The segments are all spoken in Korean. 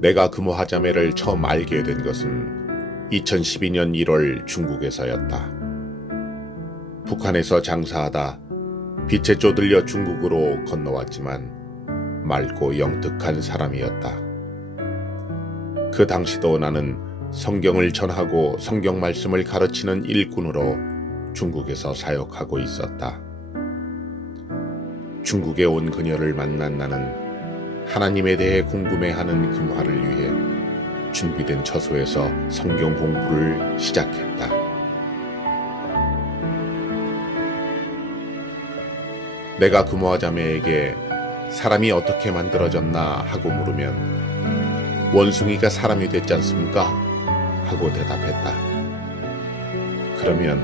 내가 금호하자매를 처음 알게 된 것은 2012년 1월 중국에서였다. 북한에서 장사하다 빛에 쫓들려 중국으로 건너왔지만 맑고 영특한 사람이었다. 그 당시도 나는 성경을 전하고 성경 말씀을 가르치는 일꾼으로 중국에서 사역하고 있었다. 중국에 온 그녀를 만난 나는 하나님에 대해 궁금해하는 금화를 위해 준비된 처소에서 성경 공부를 시작했다. 내가 금화 자매에게 사람이 어떻게 만들어졌나 하고 물으면 원숭이가 사람이 됐지 않습니까? 하고 대답했다. 그러면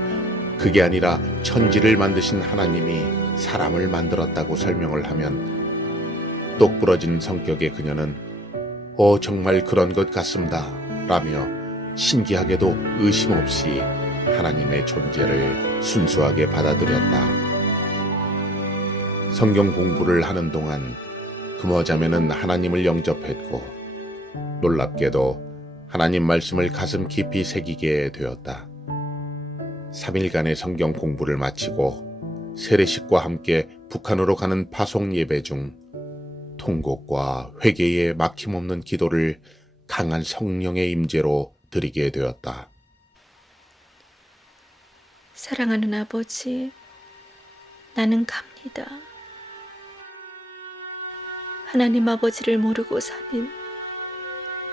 그게 아니라 천지를 만드신 하나님이 사람을 만들었다고 설명을 하면 똑부러진 성격의 그녀는 정말 그런 것 같습니다 라며 신기하게도 의심 없이 하나님의 존재를 순수하게 받아들였다. 성경 공부를 하는 동안 금화자매는 하나님을 영접했고 놀랍게도 하나님 말씀을 가슴 깊이 새기게 되었다. 3일간의 성경 공부를 마치고 세례식과 함께 북한으로 가는 파송 예배 중 통곡과 회개의 막힘없는 기도를 강한 성령의 임재로 드리게 되었다. 사랑하는 아버지, 나는 갑니다. 하나님 아버지를 모르고 사는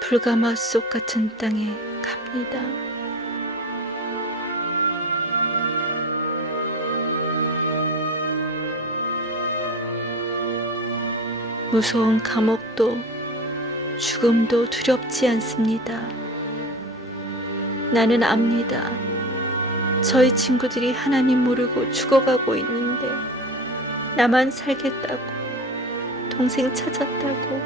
불가마 속 같은 땅에 갑니다. 무서운 감옥도 죽음도 두렵지 않습니다. 나는 압니다. 저희 친구들이 하나님 모르고 죽어가고 있는데 나만 살겠다고, 동생 찾았다고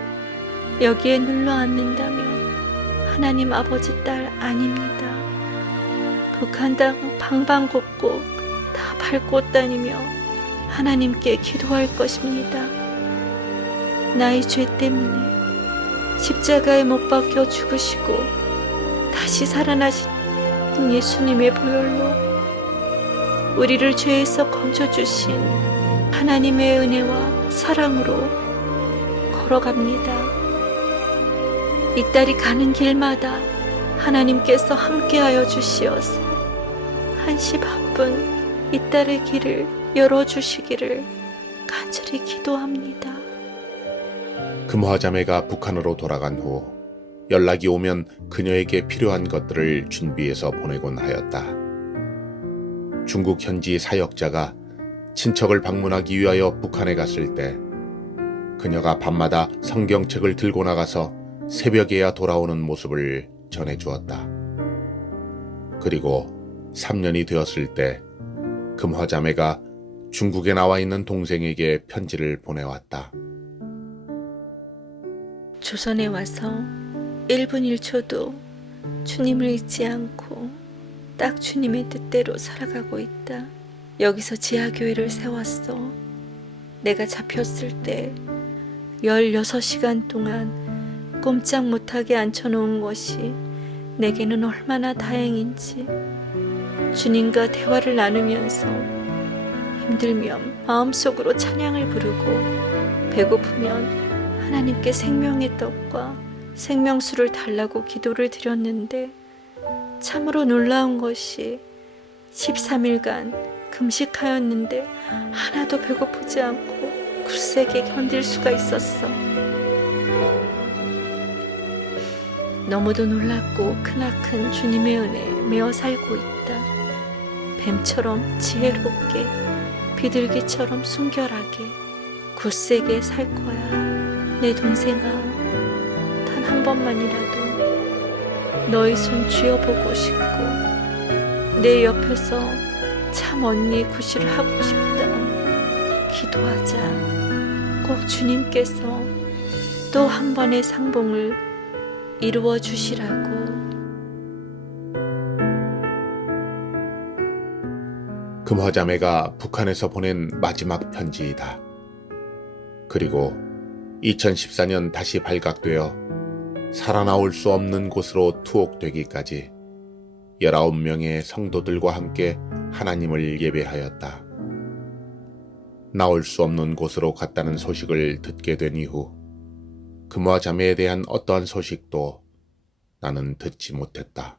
여기에 눌러 앉는다면 하나님 아버지 딸 아닙니다. 북한 땅 방방곡곡 다 밟고 다니며 하나님께 기도할 것입니다. 나의 죄 때문에 십자가에 못 박혀 죽으시고 다시 살아나신 예수님의 보혈로 우리를 죄에서 건져주신 하나님의 은혜와 사랑으로 걸어갑니다. 이 딸이 가는 길마다 하나님께서 함께하여 주시어서 한시 바쁜 이 딸의 길을 열어주시기를 간절히 기도합니다. 금화자매가 북한으로 돌아간 후 연락이 오면 그녀에게 필요한 것들을 준비해서 보내곤 하였다. 중국 현지 사역자가 친척을 방문하기 위하여 북한에 갔을 때 그녀가 밤마다 성경책을 들고 나가서 새벽에야 돌아오는 모습을 전해주었다. 그리고 3년이 되었을 때 금화자매가 중국에 나와 있는 동생에게 편지를 보내왔다. 조선에 와서 1분 1초도 주님을 잊지 않고 딱 주님의 뜻대로 살아가고 있다. 여기서 지하교회를 세웠어. 내가 잡혔을 때 16시간 동안 꼼짝 못하게 앉혀놓은 것이 내게는 얼마나 다행인지. 주님과 대화를 나누면서 힘들면 마음속으로 찬양을 부르고 배고프면 하나님께 생명의 떡과 생명수를 달라고 기도를 드렸는데 참으로 놀라운 것이 13일간 금식하였는데 하나도 배고프지 않고 굳세게 견딜 수가 있었어. 너무도 놀랍고 크나큰 주님의 은혜에 매어 살고 있다. 뱀처럼 지혜롭게, 비둘기처럼 순결하게, 굳세게 살 거야. 내 동생아, 단 한 번만이라도 너의 손 쥐어보고 싶고 내 옆에서 참 언니 구실을 하고 싶다. 기도하자. 꼭 주님께서 또 한 번의 상봉을 이루어 주시라고. 금화자매가 북한에서 보낸 마지막 편지이다. 그리고 2014년 다시 발각되어 살아나올 수 없는 곳으로 투옥되기까지 19명의 성도들과 함께 하나님을 예배하였다. 나올 수 없는 곳으로 갔다는 소식을 듣게 된 이후 금화 자매에 대한 어떠한 소식도 나는 듣지 못했다.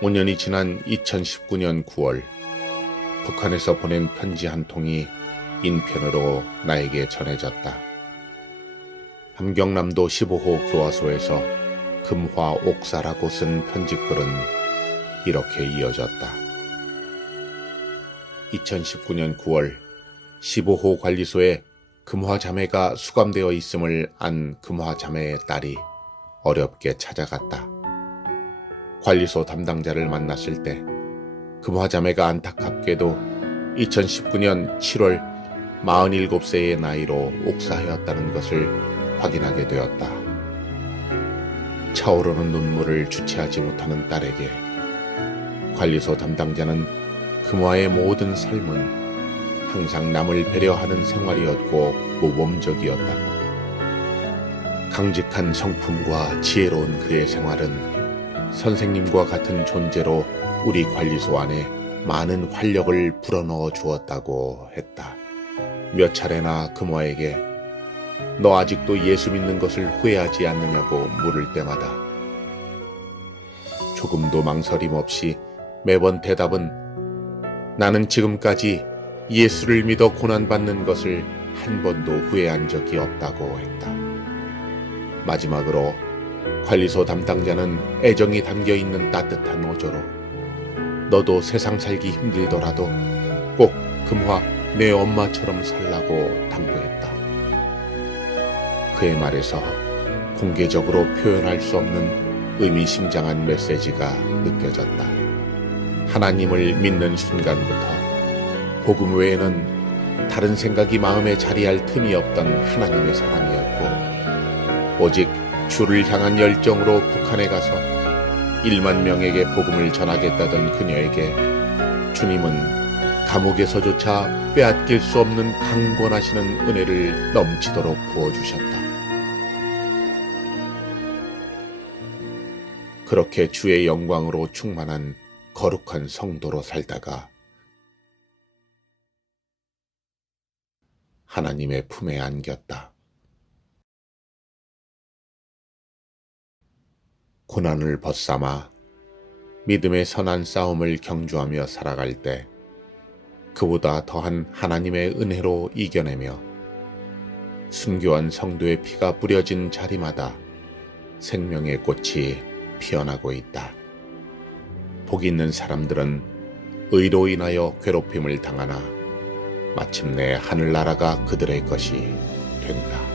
5년이 지난 2019년 9월 북한에서 보낸 편지 한 통이 인편으로 나에게 전해졌다. 함경남도 15호 교화소에서 금화 옥사라고 쓴 편지글은 이렇게 이어졌다. 2019년 9월 15호 관리소에 금화 자매가 수감되어 있음을 안 금화 자매의 딸이 어렵게 찾아갔다. 관리소 담당자를 만났을 때 금화 자매가 안타깝게도 2019년 7월 47세의 나이로 옥사하였다는 것을 확인하게 되었다. 차오르는 눈물을 주체하지 못하는 딸에게 관리소 담당자는 금화의 모든 삶은 항상 남을 배려하는 생활이었고 모범적이었다고. 강직한 성품과 지혜로운 그의 생활은 선생님과 같은 존재로 우리 관리소 안에 많은 활력을 불어넣어 주었다고 했다. 몇 차례나 금화에게 너 아직도 예수 믿는 것을 후회하지 않느냐고 물을 때마다 조금도 망설임 없이 매번 대답은 나는 지금까지 예수를 믿어 고난받는 것을 한 번도 후회한 적이 없다고 했다. 마지막으로 관리소 담당자는 애정이 담겨있는 따뜻한 어조로 너도 세상 살기 힘들더라도 꼭 금화 내 엄마처럼 살라고 당부했다. 그의 말에서 공개적으로 표현할 수 없는 의미심장한 메시지가 느껴졌다. 하나님을 믿는 순간부터 복음 외에는 다른 생각이 마음에 자리할 틈이 없던 하나님의 사람이었고 오직 주를 향한 열정으로 북한에 가서 1만 명에게 복음을 전하겠다던 그녀에게 주님은 감옥에서조차 빼앗길 수 없는 강권하시는 은혜를 넘치도록 부어주셨다. 그렇게 주의 영광으로 충만한 거룩한 성도로 살다가 하나님의 품에 안겼다. 고난을 벗삼아 믿음의 선한 싸움을 경주하며 살아갈 때 그보다 더한 하나님의 은혜로 이겨내며 순교한 성도의 피가 뿌려진 자리마다 생명의 꽃이 피어나고 있다. 복 있는 사람들은 의로 인하여 괴롭힘을 당하나 마침내 하늘나라가 그들의 것이 된다.